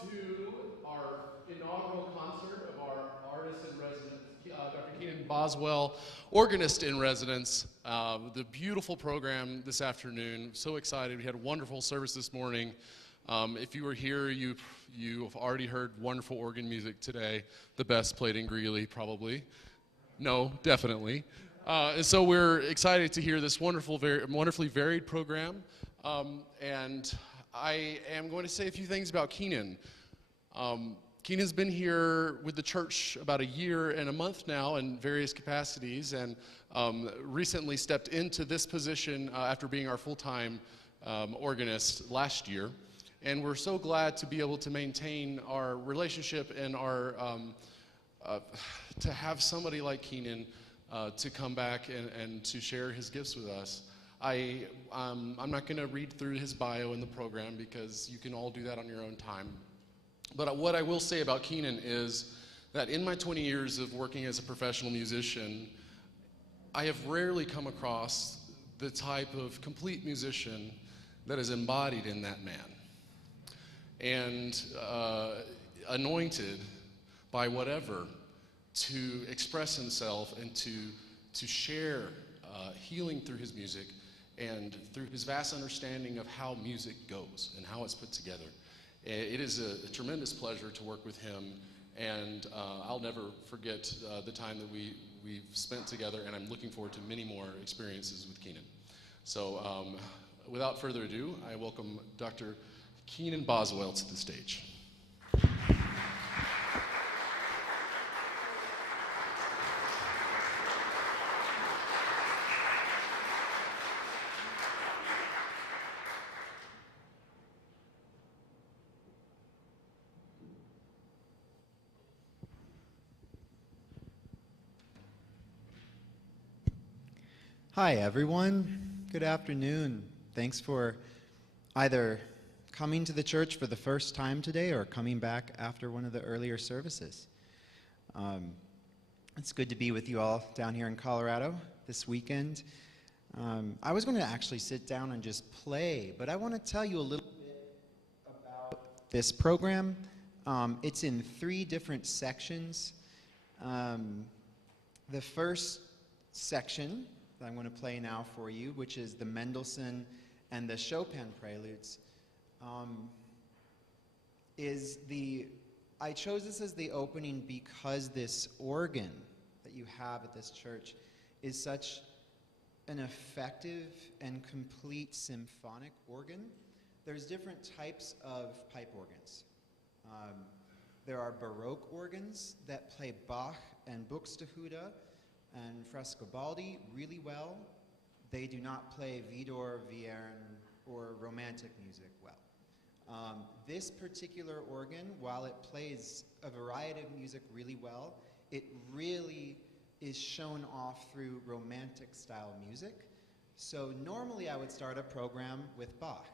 to our inaugural concert of our artist in residence, Dr. Keenan Boswell, organist in residence. The beautiful program this afternoon. So excited. We had a wonderful service this morning. If you were here, you've already heard wonderful organ music today. The best played in Greeley, probably. No, definitely. And so we're excited to hear this wonderfully varied program. And I am going to say a few things about Keenan. Keenan's been here with the church about a year and a month now in various capacities, and recently stepped into this position after being our full-time organist last year. And we're so glad to be able to maintain our relationship and our to have somebody like Keenan to come back and to share his gifts with us. I'm not going to read through his bio in the program because you can all do that on your own time. But what I will say about Keenan is that in my 20 years of working as a professional musician, I have rarely come across the type of complete musician that is embodied in that man. And anointed by whatever to express himself and to share healing through his music and through his vast understanding of how music goes and how it's put together. It is a tremendous pleasure to work with him, and I'll never forget the time that we've spent together, and I'm looking forward to many more experiences with Keenan. So without further ado, I welcome Dr. Keenan Boswell to the stage. Hi, everyone. Good afternoon. Thanks for either coming to the church for the first time today or coming back after one of the earlier services. It's good to be with you all down here in Colorado this weekend. I was going to actually sit down and just play, but I want to tell you a little bit about this program. It's in 3 different sections. The first section that I'm going to play now for you, which is the Mendelssohn and the Chopin preludes, I chose this as the opening because this organ that you have at this church is such an effective and complete symphonic organ. There's different types of pipe organs. There are Baroque organs that play Bach and Buxtehude and Frescobaldi really well. They do not play Widor, Vierne, or Romantic music well. This particular organ, while it plays a variety of music really well, it really is shown off through Romantic style music. So normally I would start a program with Bach.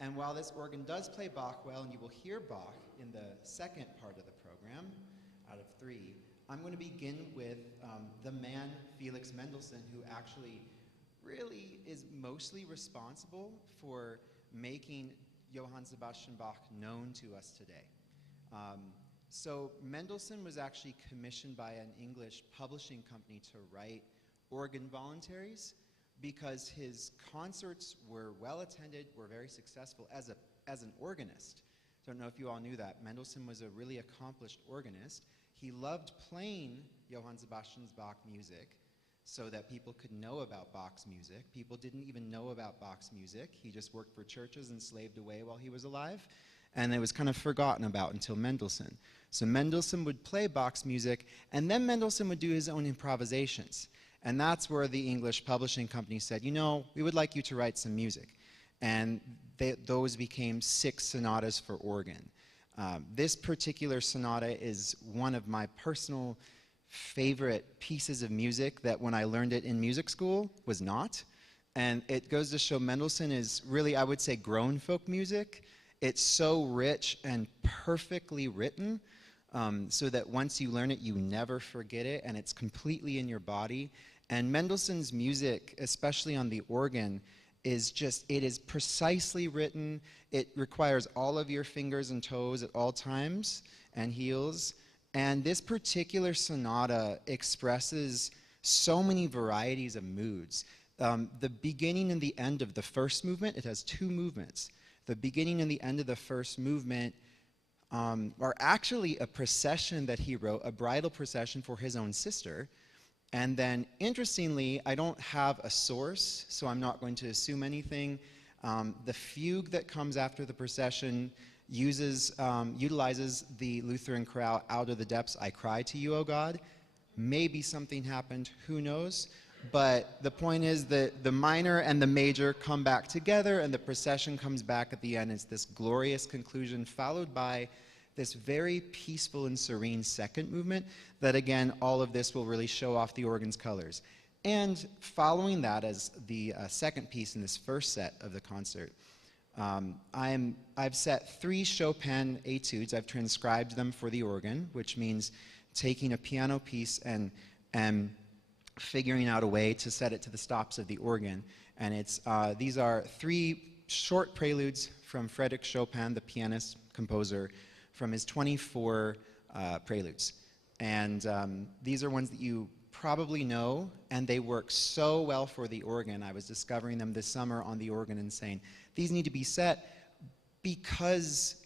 And while this organ does play Bach well, and you will hear Bach in the second part of the program, out of 3, I'm going to begin with the man, Felix Mendelssohn, who actually really is mostly responsible for making Johann Sebastian Bach known to us today. So Mendelssohn was actually commissioned by an English publishing company to write organ voluntaries because his concerts were well attended, were very successful as an organist. I don't know if you all knew that. Mendelssohn was a really accomplished organist. He loved playing Johann Sebastian Bach music so that people could know about Bach's music. People didn't even know about Bach's music. He just worked for churches and slaved away while he was alive. And it was kind of forgotten about until Mendelssohn. So Mendelssohn would play Bach's music, and then Mendelssohn would do his own improvisations. And that's where the English publishing company said, you know, we would like you to write some music. And those became 6 sonatas for organ. This particular sonata is one of my personal favorite pieces of music that when I learned it in music school was not. And it goes to show Mendelssohn is really, I would say, grown folk music. It's so rich and perfectly written so that once you learn it, you never forget it, and it's completely in your body. And Mendelssohn's music, especially on the organ, is just, it is precisely written. It requires all of your fingers and toes at all times and heels. And this particular sonata expresses so many varieties of moods. The beginning and the end of the first movement, it has two movements. The beginning and the end of the first movement are actually a procession that he wrote, a bridal procession for his own sister. And then, interestingly, I don't have a source, so I'm not going to assume anything. The fugue that comes after the procession utilizes the Lutheran chorale, "Out of the depths I cry to you, O God." Maybe something happened, who knows? But the point is that the minor and the major come back together, and the procession comes back at the end. It's this glorious conclusion, followed by this very peaceful and serene second movement that, again, all of this will really show off the organ's colors. And following that as the second piece in this first set of the concert, I've set 3 Chopin etudes. I've transcribed them for the organ, which means taking a piano piece and figuring out a way to set it to the stops of the organ. And these are 3 short preludes from Frédéric Chopin, the pianist, composer, from his 24 preludes. And these are ones that you probably know, and they work so well for the organ. I was discovering them this summer on the organ and saying, these need to be set because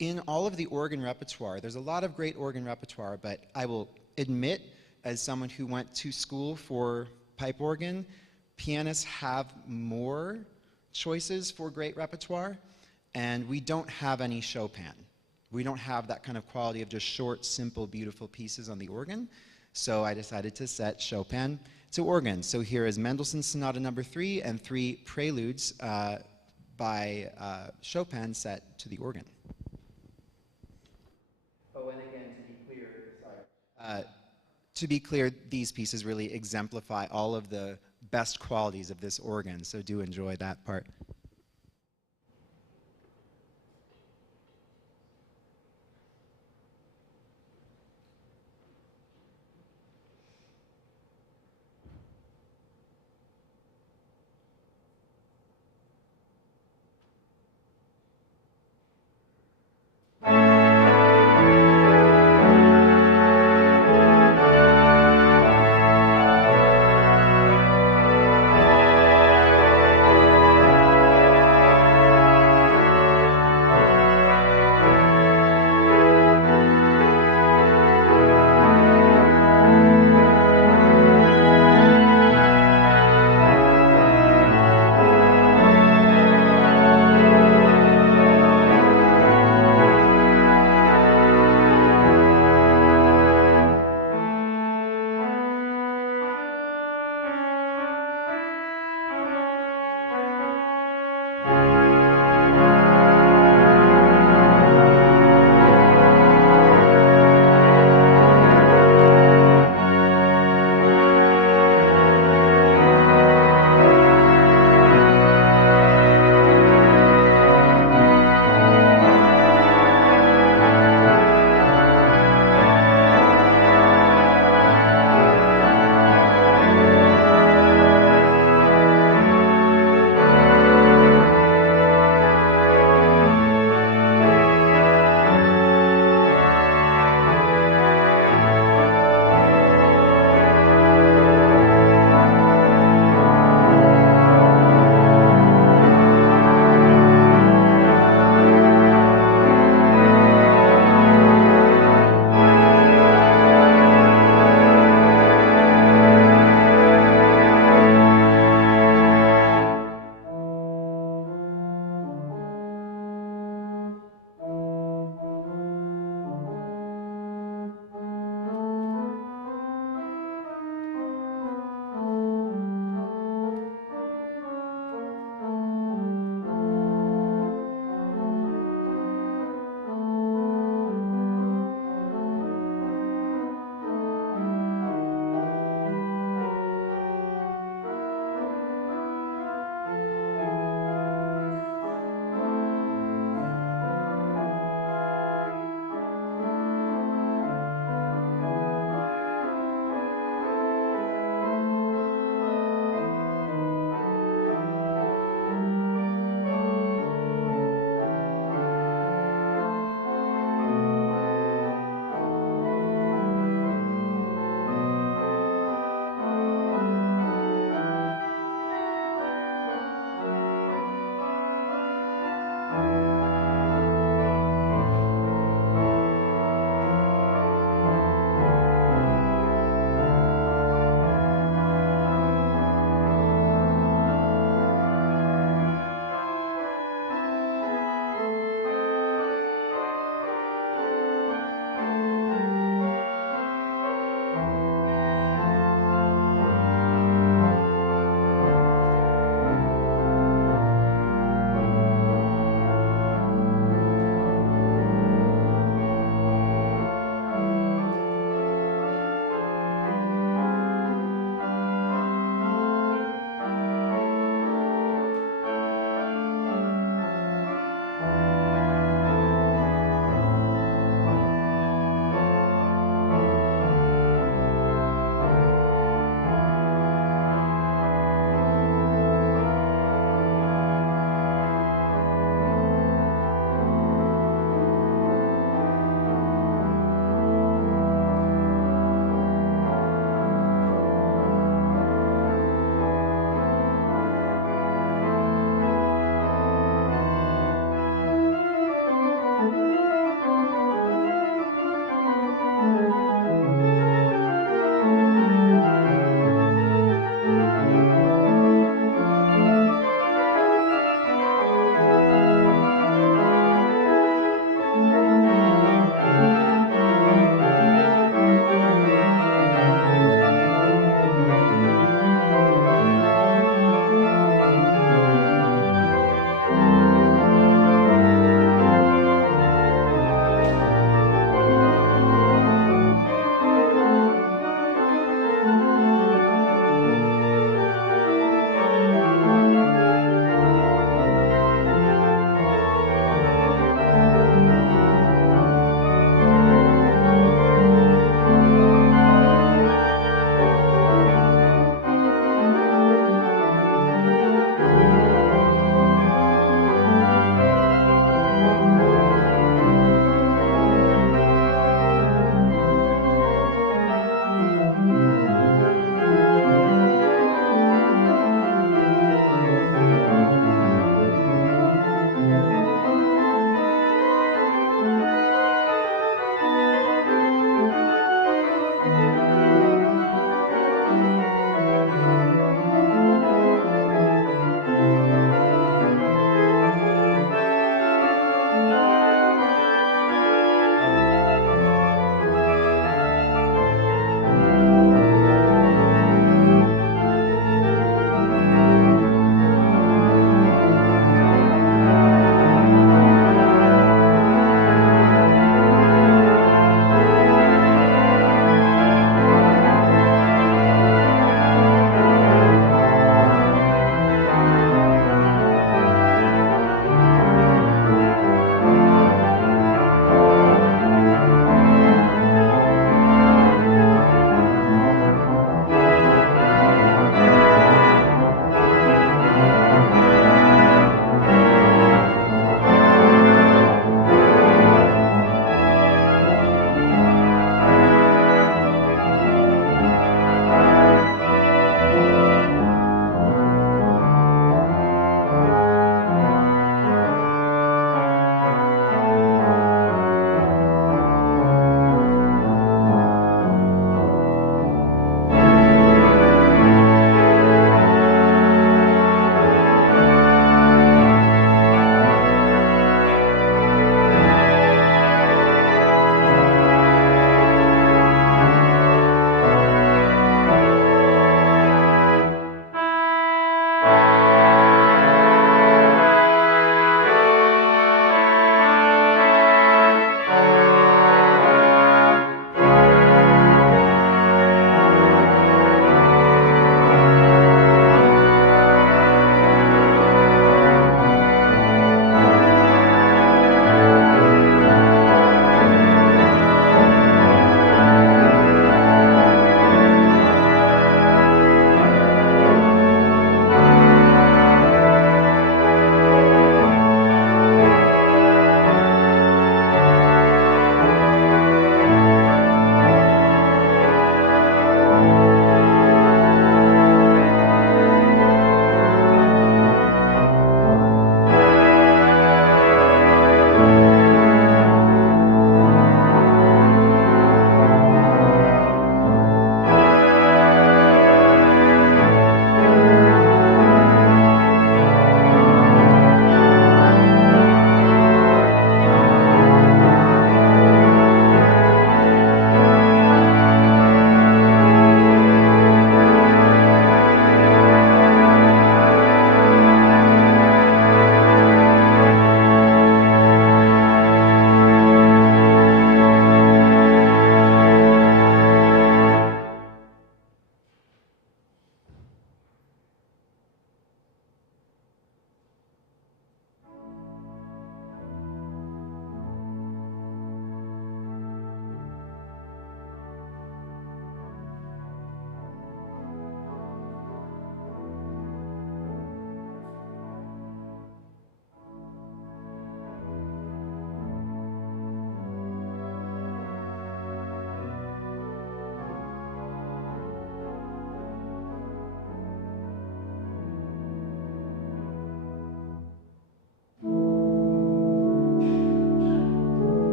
in all of the organ repertoire, there's a lot of great organ repertoire, but I will admit, as someone who went to school for pipe organ, pianists have more choices for great repertoire, and we don't have any Chopin. We don't have that kind of quality of just short, simple, beautiful pieces on the organ. So I decided to set Chopin to organ. So here is Mendelssohn's Sonata Number 3 and 3 preludes by Chopin set to the organ. Oh, and again, to be clear, to be clear, these pieces really exemplify all of the best qualities of this organ, so do enjoy that part.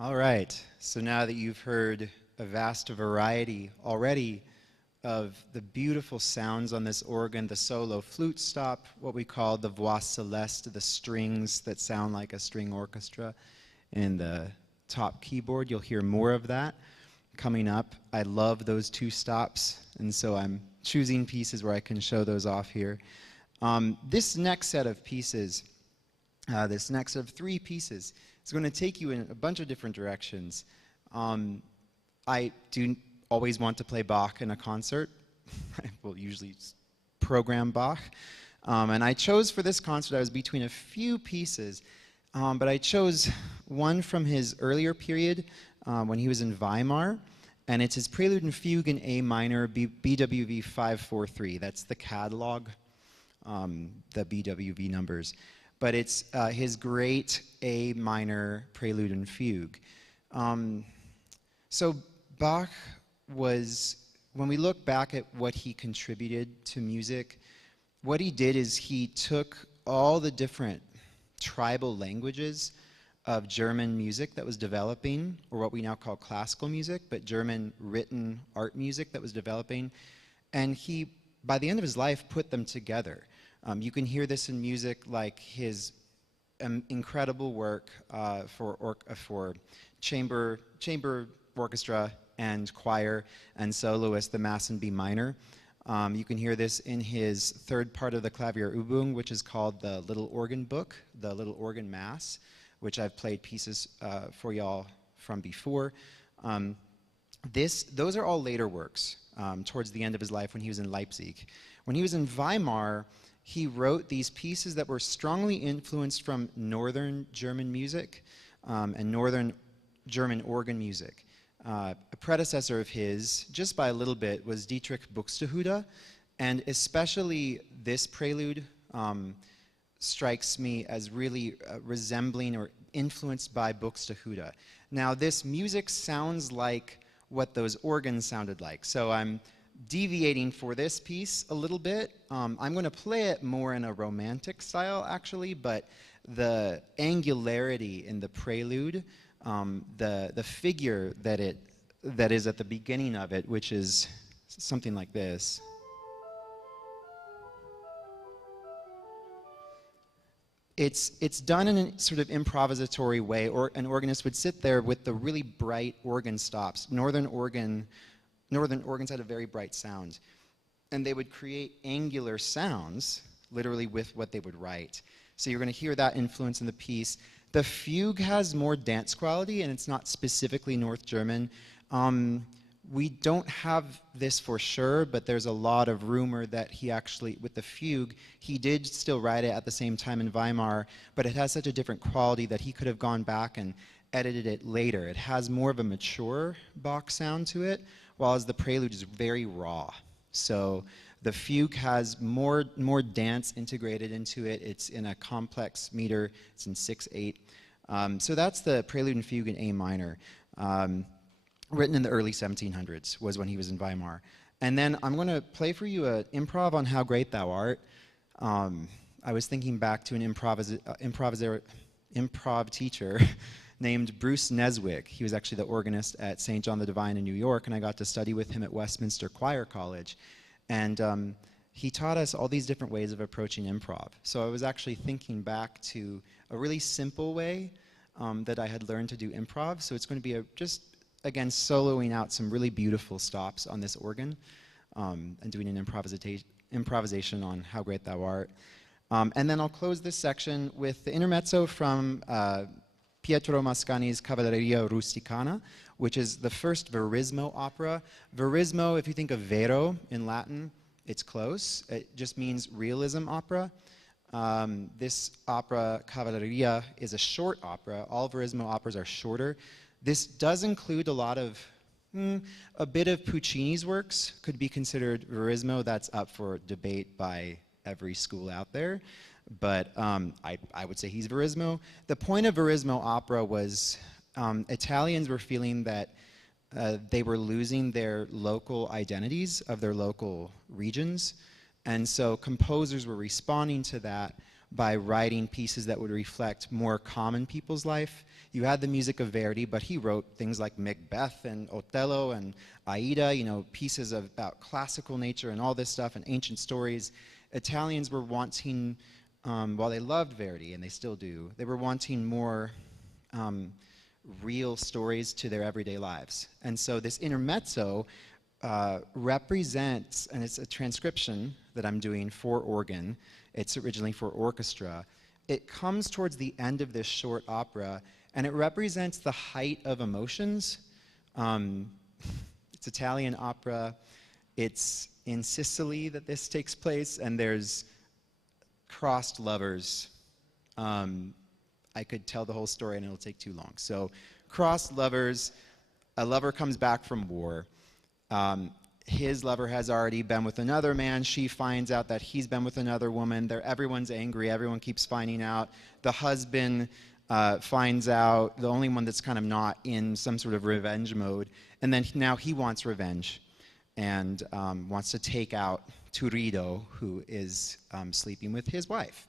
All right, so now that you've heard a vast variety already of the beautiful sounds on this organ, the solo flute stop, what we call the voix celeste, the strings that sound like a string orchestra in the top keyboard. You'll hear more of that coming up. I love those two stops, and so I'm choosing pieces where I can show those off here. This next set of pieces, this next set of 3 pieces, is going to take you in a bunch of different directions. I do always want to play Bach in a concert. I will usually program Bach. And I chose for this concert, I was between a few pieces, but I chose one from his earlier period when he was in Weimar, and it's his Prelude and Fugue in A minor, BWV 543. That's the catalog, the BWV numbers. But it's his great A minor Prelude and Fugue. So Bach was, when we look back at what he contributed to music, what he did is he took all the different tribal languages of German music that was developing, or what we now call classical music, but German written art music that was developing, and he, by the end of his life, put them together. You can hear this in music like his incredible work for chamber orchestra and choir and soloist, the Mass in B minor. You can hear this in his third part of the Klavierübung, which is called the Little Organ Book, the Little Organ Mass, which I've played pieces for y'all from before. Those are all later works towards the end of his life when he was in Leipzig. When he was in Weimar, he wrote these pieces that were strongly influenced from Northern German music and Northern German organ music. A predecessor of his, just by a little bit, was Dietrich Buxtehude, and especially this prelude strikes me as really resembling or influenced by Buxtehude. Now, this music sounds like what those organs sounded like, so I'm deviating for this piece a little bit. I'm going to play it more in a romantic style, actually, but the angularity in the prelude, the figure that is at the beginning of it, which is something like this. It's done in a sort of improvisatory way, or an organist would sit there with the really bright organ stops. Northern organs had a very bright sound, and they would create angular sounds, literally with what they would write. So you're going to hear that influence in the piece. The fugue has more dance quality, and it's not specifically North German. We don't have this for sure, but there's a lot of rumor that he actually, with the fugue, he did still write it at the same time in Weimar, but it has such a different quality that he could have gone back and edited it later. It has more of a mature Bach sound to it, whereas the prelude is very raw. So the fugue has more dance integrated into it. It's in a complex meter. It's in 6/8. So that's the Prelude and Fugue in A minor. Written in the early 1700s was when he was in Weimar. And then I'm going to play for you an improv on How Great Thou Art. I was thinking back to an improv teacher named Bruce Neswick. He was actually the organist at St. John the Divine in New York, and I got to study with him at Westminster Choir College. And he taught us all these different ways of approaching improv. So I was actually thinking back to a really simple way that I had learned to do improv. So it's going to be just, again, soloing out some really beautiful stops on this organ and doing an improvisation on How Great Thou Art. And then I'll close this section with the intermezzo from Pietro Mascagni's Cavalleria Rusticana, which is the first Verismo opera. Verismo, if you think of vero in Latin, it's close. It just means realism opera. This opera, Cavalleria, is a short opera. All Verismo operas are shorter. This does include a lot of, a bit of Puccini's works could be considered Verismo. That's up for debate by every school out there. But I would say he's Verismo. The point of Verismo opera was Italians were feeling that they were losing their local identities of their local regions. And so composers were responding to that by writing pieces that would reflect more common people's life. You had the music of Verdi, but he wrote things like Macbeth and Othello and Aida, you know, pieces about classical nature and all this stuff and ancient stories. Italians were wanting, while they loved Verdi, and they still do, they were wanting more real stories to their everyday lives. And so this intermezzo represents, and it's a transcription that I'm doing for organ. It's originally for orchestra. It comes towards the end of this short opera, and it represents the height of emotions. It's Italian opera. It's in Sicily that this takes place, and there's crossed lovers. I could tell the whole story, and it'll take too long. So, crossed lovers, a lover comes back from war. His lover has already been with another man. She finds out that he's been with another woman. Everyone's angry. Everyone keeps finding out. The husband finds out, the only one that's kind of not in some sort of revenge mode. And then now he wants revenge and wants to take out Turido, who is sleeping with his wife,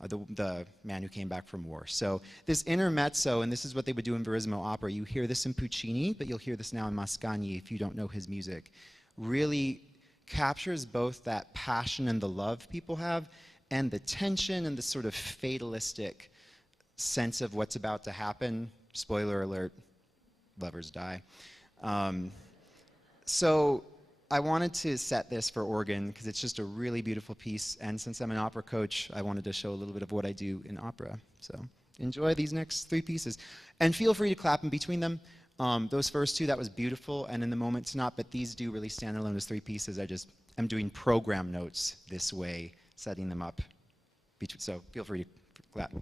the man who came back from war. So this intermezzo, and this is what they would do in Verismo opera. You hear this in Puccini, but you'll hear this now in Mascagni if you don't know his music. Really captures both that passion and the love people have and the tension and the sort of fatalistic sense of what's about to happen. Spoiler alert, lovers die. So I wanted to set this for organ because it's just a really beautiful piece, and since I'm an opera coach, I wanted to show a little bit of what I do in opera. So enjoy these next three pieces. And feel free to clap in between them. Those first two, that was beautiful, and in the moment it's not, but these do really stand alone as three pieces. I'm doing program notes this way, setting them up. So feel free to clap.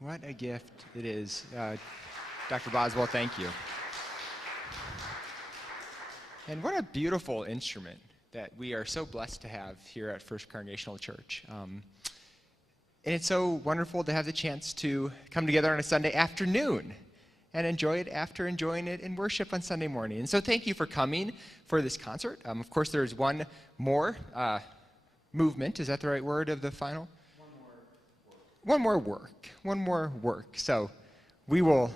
What a gift it is. Dr. Boswell, thank you. And what a beautiful instrument that we are so blessed to have here at First Congregational Church. And it's so wonderful to have the chance to come together on a Sunday afternoon and enjoy it after enjoying it in worship on Sunday morning. And so thank you for coming for this concert. Of course, there's one more movement. Is that the right word of the final? One more work. So we will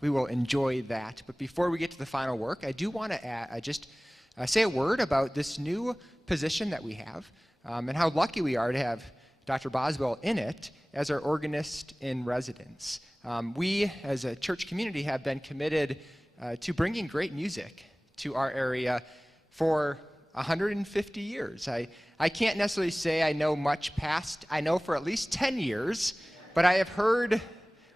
enjoy that. But before we get to the final work, I do want to just say a word about this new position that we have and how lucky we are to have Dr. Boswell in it as our organist in residence. We, as a church community, have been committed to bringing great music to our area for 150 years. I can't necessarily say I know much past. I know for at least 10 years, but I have heard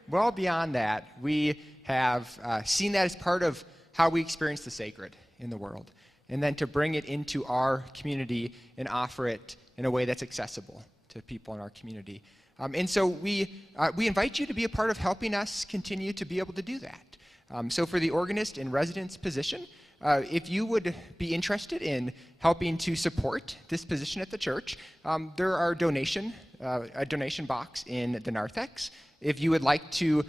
well beyond that. We have seen that as part of how we experience the sacred in the world, and then to bring it into our community and offer it in a way that's accessible to people in our community. And so we invite you to be a part of helping us continue to be able to do that. So for the organist in residence position, if you would be interested in helping to support this position at the church, there are a donation box in the narthex. If you would like to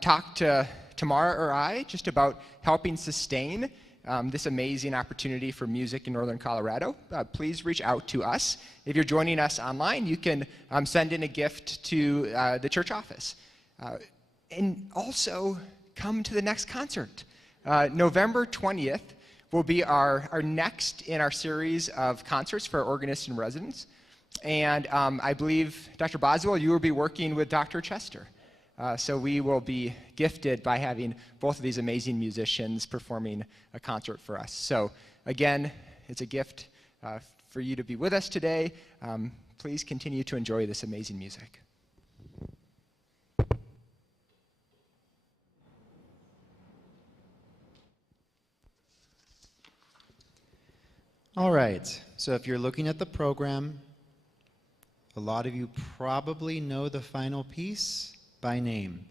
talk to Tamara or I just about helping sustain this amazing opportunity for music in Northern Colorado, please reach out to us. If you're joining us online, you can send in a gift to the church office. And also, come to the next concert. November 20th will be our next in our series of concerts for organists and residents. And I believe, Dr. Boswell, you will be working with Dr. Chester. So we will be gifted by having both of these amazing musicians performing a concert for us. So again, it's a gift for you to be with us today. Please continue to enjoy this amazing music. All right, so if you're looking at the program, a lot of you probably know the final piece by name.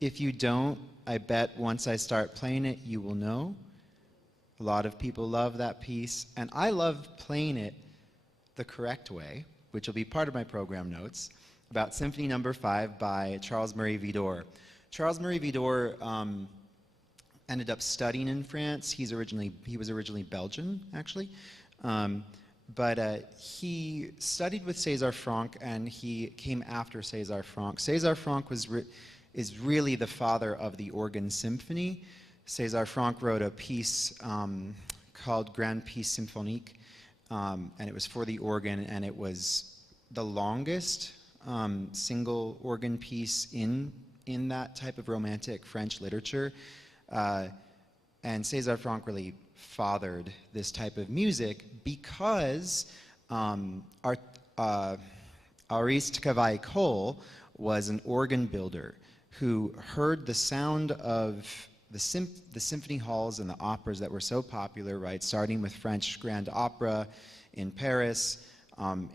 If you don't, I bet once I start playing it, you will know. A lot of people love that piece, and I love playing it the correct way, which will be part of my program notes, about Symphony No. 5 by Charles Marie Widor. Charles Marie Widor ended up studying in France. He was originally Belgian, actually. But he studied with César Franck, and he came after César Franck. César Franck is really the father of the organ symphony. César Franck wrote a piece called Grand Piece Symphonique, and it was for the organ, and it was the longest single organ piece in that type of romantic French literature. And César Franck really fathered this type of music because Ariste Cavaille-Coll was an organ builder who heard the sound of the symphony halls and the operas that were so popular, right, starting with French Grand Opera in Paris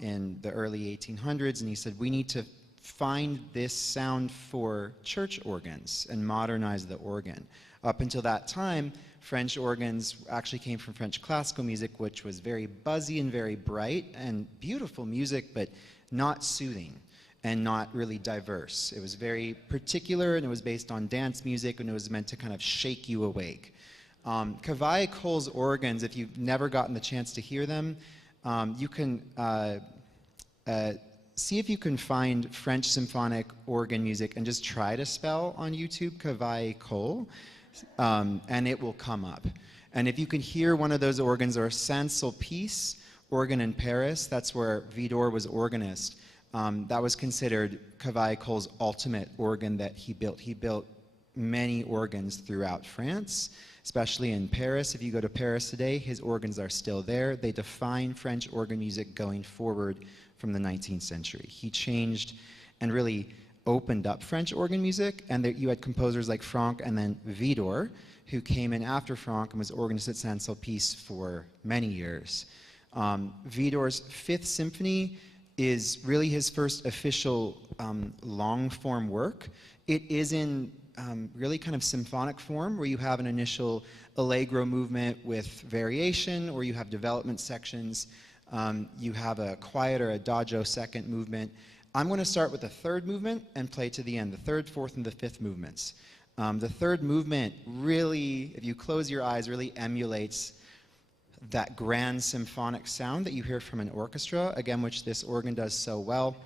in the early 1800s, and he said, we need to find this sound for church organs and modernize the organ. Up until that time, French organs actually came from French classical music, which was very buzzy and very bright and beautiful music, but not soothing and not really diverse. It was very particular, and it was based on dance music, and it was meant to kind of shake you awake. Cavaille-Coll's organs, if you've never gotten the chance to hear them, you can see if you can find French symphonic organ music and just try to spell on YouTube Cavaille-Coll. And it will come up. And if you can hear one of those organs, or Saint-Sulpice organ in Paris, that's where Widor was organist. That was considered Cavaille-Coll's ultimate organ that he built. He built many organs throughout France, especially in Paris. If you go to Paris today, his organs are still there. They define French organ music going forward from the 19th century. He changed and really opened up French organ music, and you had composers like Franck and then Widor, who came in after Franck and was organist at Saint-Sulpice for many years. Widor's Fifth Symphony is really his first official long form work. It is in really kind of symphonic form, where you have an initial allegro movement with variation, or you have development sections. You have a quiet or adagio second movement. I'm going to start with the third movement and play to the end, the third, fourth, and the fifth movements. The third movement really, if you close your eyes, really emulates that grand symphonic sound that you hear from an orchestra, again, which this organ does so well.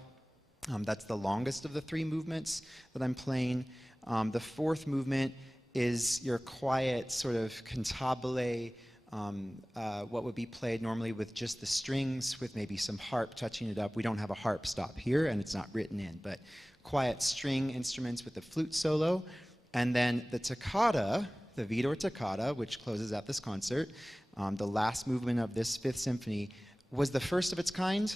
That's the longest of the three movements that I'm playing. The fourth movement is your quiet sort of cantabile, what would be played normally with just the strings, with maybe some harp touching it up. We don't have a harp stop here, and it's not written in, but quiet string instruments with the flute solo. And then the toccata, the Vidor toccata, which closes out this concert, the last movement of this Fifth Symphony, was the first of its kind.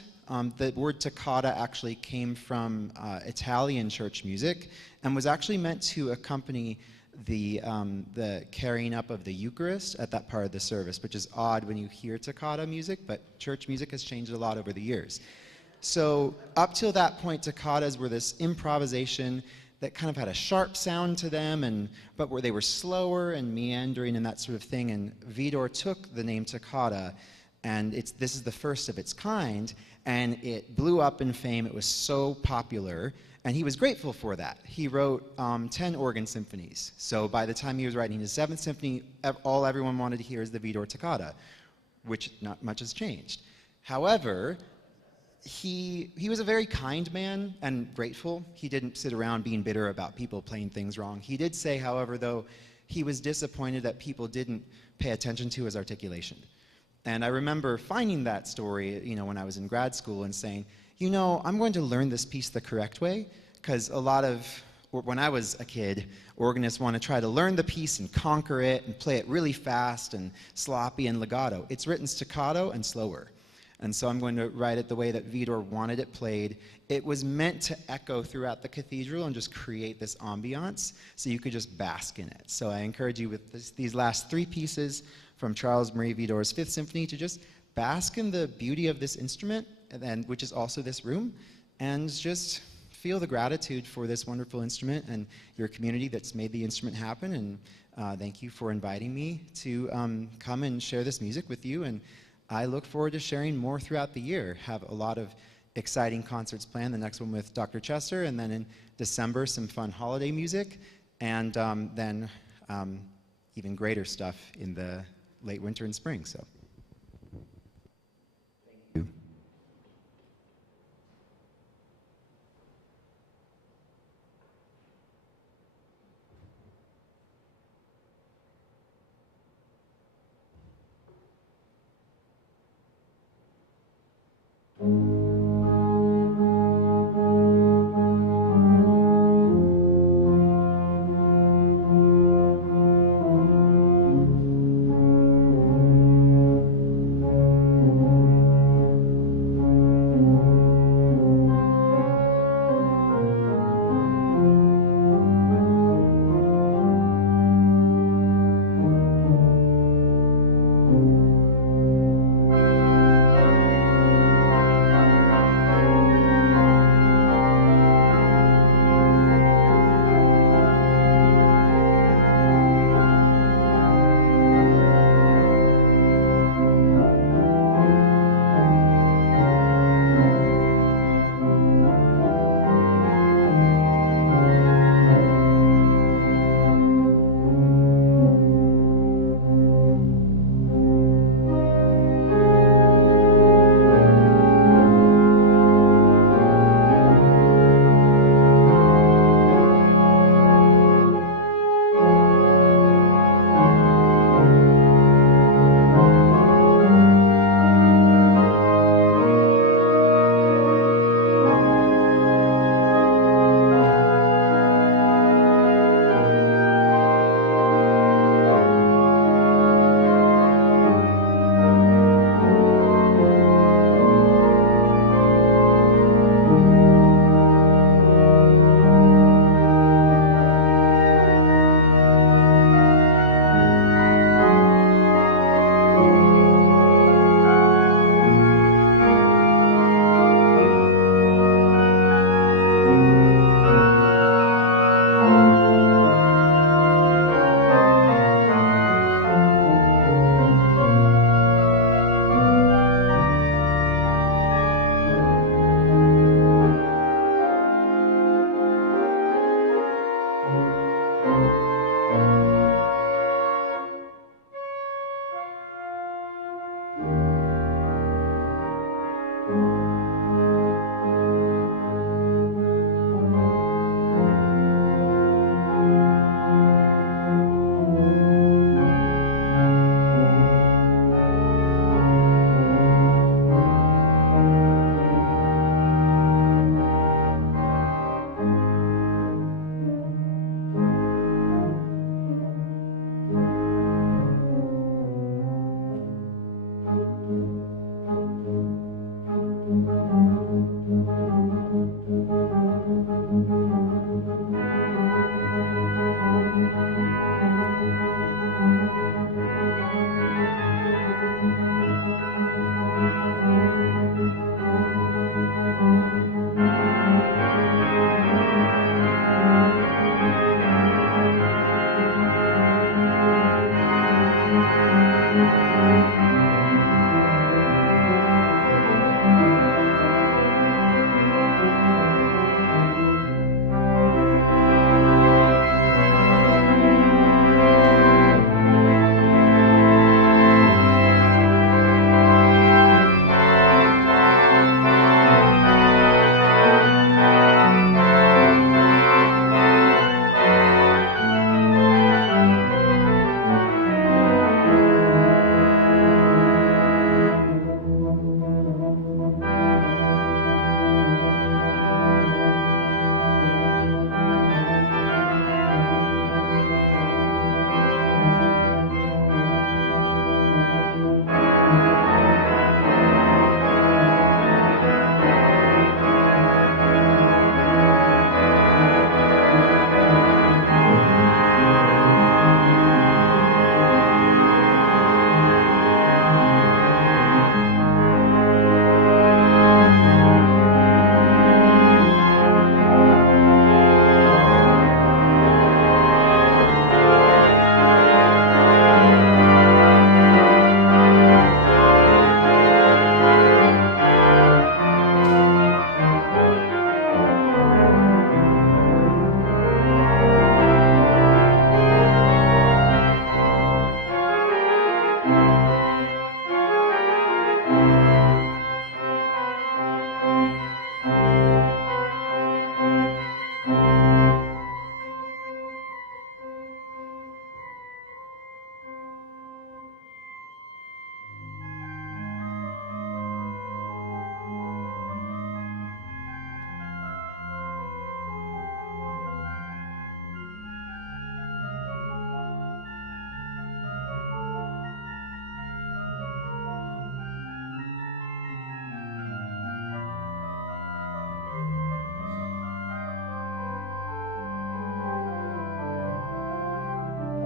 The word toccata actually came from Italian church music and was actually meant to accompany the carrying up of the Eucharist at that part of the service, which is odd when you hear toccata music, but church music has changed a lot over the years. So up till that point, toccatas were this improvisation that kind of had a sharp sound to them, but where they were slower and meandering and that sort of thing. And Vidor took the name toccata, and this is the first of its kind, and it blew up in fame. It was so popular, and he was grateful for that. He wrote 10 organ symphonies. So by the time he was writing his 7th symphony, all everyone wanted to hear is the Vidor toccata, which not much has changed. However, he was a very kind man and grateful. He didn't sit around being bitter about people playing things wrong. He did say, however, though, he was disappointed that people didn't pay attention to his articulation. And I remember finding that story, when I was in grad school and saying, I'm going to learn this piece the correct way, because when I was a kid, organists want to try to learn the piece and conquer it and play it really fast and sloppy and legato. It's written staccato and slower. And so I'm going to write it the way that Vidor wanted it played. It was meant to echo throughout the cathedral and just create this ambiance so you could just bask in it. So I encourage you with these last 3 pieces from Charles Marie Vidor's Fifth Symphony to just bask in the beauty of this instrument, which is also this room, and just feel the gratitude for this wonderful instrument and your community that's made the instrument happen. And thank you for inviting me to come and share this music with you. And I look forward to sharing more throughout the year. Have a lot of exciting concerts planned. The next one with Dr. Chester, and then in December, some fun holiday music, and then even greater stuff in the late winter and spring. So, thank you.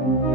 you.